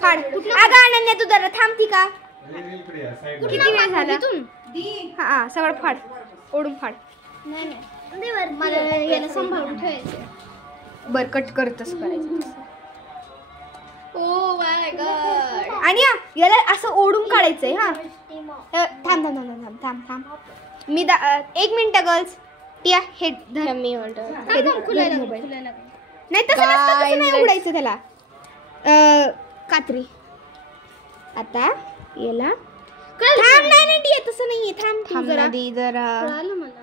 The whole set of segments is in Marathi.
फाड. अगं अनन्या तू जरा थांबती का? किती वेळ झाला? हा सगळं फाड, ओढून फाड. नाही मला याला सांभाळून ठेवायचं. बर कट करतच करायचं. Oh my God. आणि याला असं ओढून काढायचंय. हा थांब थांब थांब थांब थांब थांब. मी 1 मिनिट गर्ल्स. टिया हे धर. मी ऑर्डर नाही तसं नसतं, तसं नाही उघडायचं त्याला. कात्री. आता याला थांब. नाही टिया तसं नाहीये. थांब थांब जरा जरा. कळालं मला.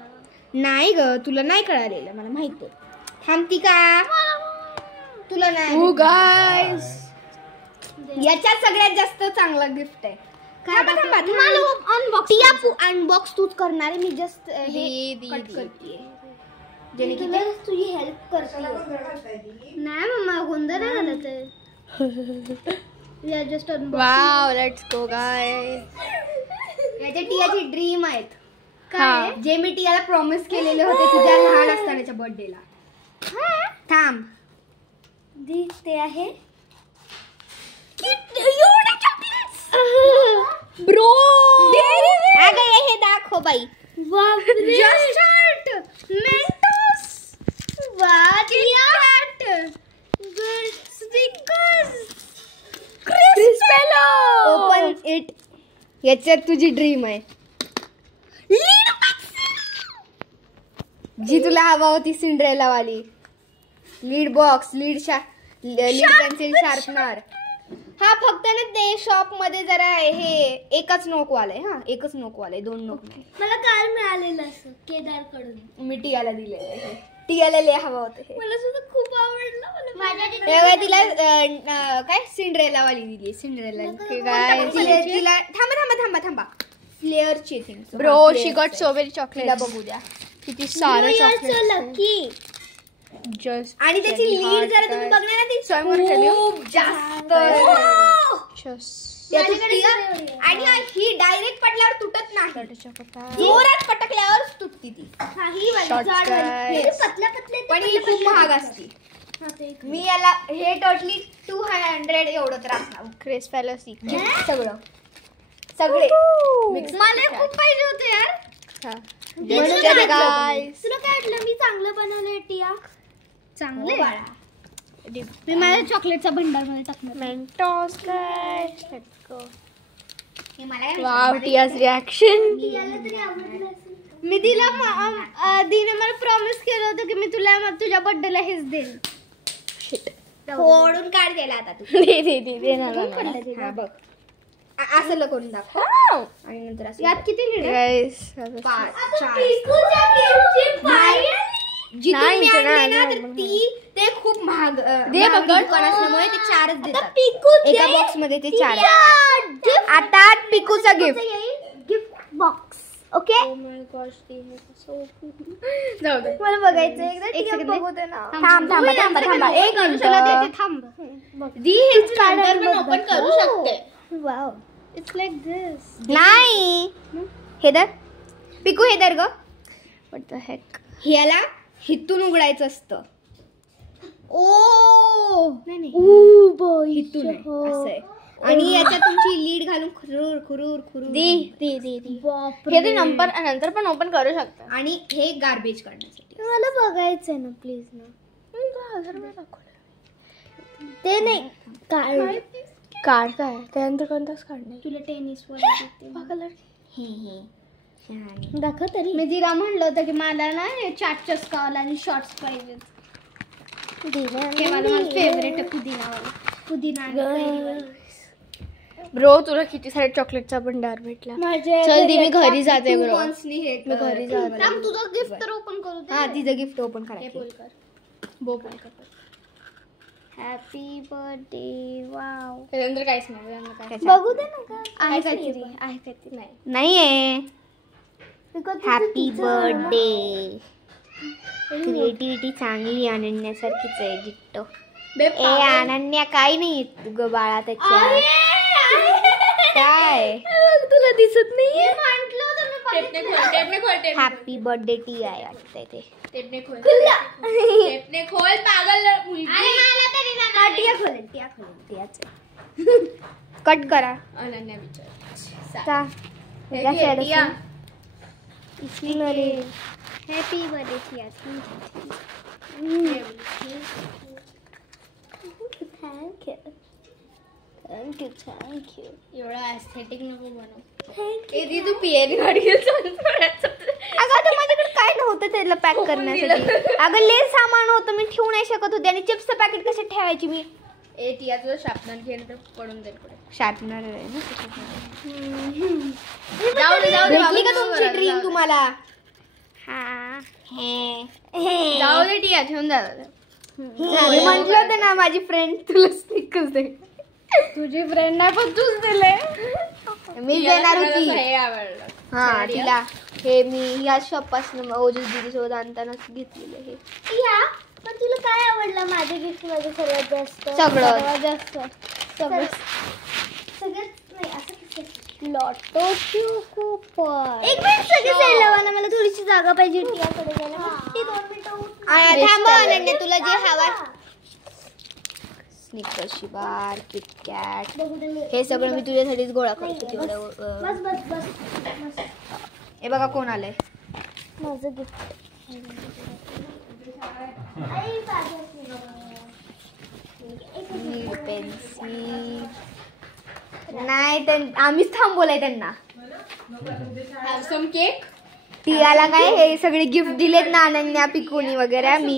नाही ग तुला नाही कळालेलं, मला माहिती. थांबती का? तुला नाही. ओ गाईस याच्यात सगळ्यात जास्त चांगला गिफ्ट आहे. अनबॉक्स तूच करणार आहे. मी जस्ट हे कट करतेय. तुझी हेल्प करते. नाही मम्मा गोंधळ नाही झालं ते. जस्ट वाव लेट्स गो गाईस. याच्या टियाची ड्रीम आहेत. काय जे मी टियाला प्रॉमिस केलेले होते तुझ्या लहान असतानाच्या बर्थडेला. थांब. ते आहे ब्रो. अगं हे दाखव बाई. Just Mentos. Open it. याच्यात तुझी ड्रीम आहे जी तुला हवा होती, सिंड्रेला वाली. Lead box, lead pencil sharpener. हा फक्त ना ते शॉप मध्ये जरा हे एकच नोक वालाय. हा एकच नोक वालाय, 2 नोक नाही. मला काल मिळालेलं असं केदार कडून. मी टियाला दिले. टियाला लय हवा होते. मला सुद्धा खूप आवडलं. तिला काय सिंड्रेला वाली दिली. सिंड्रेला तिला थांबा फ्लेअरची थिंग. ब्रो शी गॉट सो मेनी चॉकलेट. बघू द्या किती सारे चॉकलेट. जस्ट आणि त्याची लीड जरा तुम्ही बघणार ना, ती खूप जास्त. आणि ही डायरेक्ट पडल्यावर तुटत नाही, जोरात पटकल्यावर तुटती ती. पण ही खूप महाग असती. मी याला हे टोटली 200 एवढं तर असणार. क्रेस पॅलसी सगळे मला खूप पाहिजे होते यार. तुला काय वाटलं मी चांगलं बनवलंय टिया? चांगले मी माझ्या चॉकलेटचा भंडार मध्ये टाकणार. Mentos guys let's go. Wow Tia's reaction. मी तिला दीने मला प्रॉमिस केलं होतं की मी तुला तुझ्या बर्थडेला हेच देईन. फोडून काढ गेला आता तू. दे ना. हा बघ असं करून दाखव. आणि नंतर असं. यात किती लीड गाइस? 5 4. ते खूप महाग दुकान असल्यामुळे ते 4च देतात. एका बॉक्स मध्ये ते 4. आता पिकूचा गिफ्ट बॉक्स. ओके. जाऊ दे मला बघायचं एकदा. बघू दे ना. थांब. एक मिनिट थांब. दी हे स्टँडर्ड पण ओपन करू शकते. वाव इट्स लाईक दिस. नाही हे धर पिकू. हे धर ग. What the heck. ह्याला हिथून उघडायचं असतं. नाही हिथून असं आहे. आणि याच्यात तुमची लीड घालून खुरूर हे ते नंतर पण ओपन करू शकता. आणि हे गार्बेज काढण्यासाठी. मला बघायचंय ना प्लीज ना. ते नाही कार्ड काय त्यानंतर कोणताच कार्ड नाही. तुला टेनिस कलर दाखव तरी. मी तिला म्हणलं होतं की मला ना चाट चस्कावाला आणि शॉर्ट्स पाहिजे. माझा फेवरेट पुदिना. ब्रो तुला किती सारे चॉकलेटचा भंडार भेटला. चल दी मी घरी जाते ब्रो. मी घरी जाते. तुझं गिफ्ट तर ओपन करू दे. हा तिचं गिफ्ट ओपन करायचं. बोल कर. Happy birthday. वाव त्यानंतर काहीच नाही. बघू दे ना. आहे काहीतरी नाहीये. Happy birthday. क्रिएटिव्हिटी चांगली अनन्यासारखीच आहे डिट्टो. अनन्या काही नाही तू ग बाळा त्याच्या. काय तुला दिसत नाही. म्हटलं होतं मी हॅपी बर्थडे टिया आहे वाटतंय ते. टिया खोलेल. कट करा. अनन्या का? Happy birthday Tia. थँक्यू. एवढा एस्थेटिक नको बनव. तू पिएरी गाडी अगं आता माझ्याकडे काय नव्हतं त्याला पॅक करण्यासाठी. अगं लय सामान होतं, मी ठेवू नाही शकत होते. आणि चिप्सचं पॅकेट कसे ठेवायची मी? टिया तुझं शार्पनर घेऊन तर पडून जाईल पुढे. शार्पनर आहे ना. भेटली का तुमची ड्रीम तुम्हाला? जाऊ दे टिया, ठेवून जा. म्हटलं होतं ना माझी फ्रेंड तुला स्टिकर्स दे. तुझी फ्रेंड नाही पण तूच दिले. मी देणार होती. हे आवडलं. हा तिला हे मी या शॉप पासून ओजस दीदी सोबत आणतानाच घेतलेलं हे. पण तुला काय आवडलं माझ्या गिफ्ट मध्ये सर्वात जास्त? सगळं जास्त सगळंच नाही असं. Lato coupon. एक मिनिट सगळे सेल लावा ना, मला थोडीशी जागा पाहिजे टियाकडे जायला. 2 मिनिटं. थांब अनन्या, तुला जे हवं. स्निकर्स बार, किटकॅट, हे सगळं मी तुझ्यासाठीच गोळा करतो तेवढं. बस. हे बघा कोण आलंय. माझं गिफ्ट. पेन्सिल नाही, आम्हीच थांबवलंय त्यांना. सम केक. टियाला काय हे सगळे गिफ्ट दिलेत ना, अनन्या, पिकुनी वगैरे. मी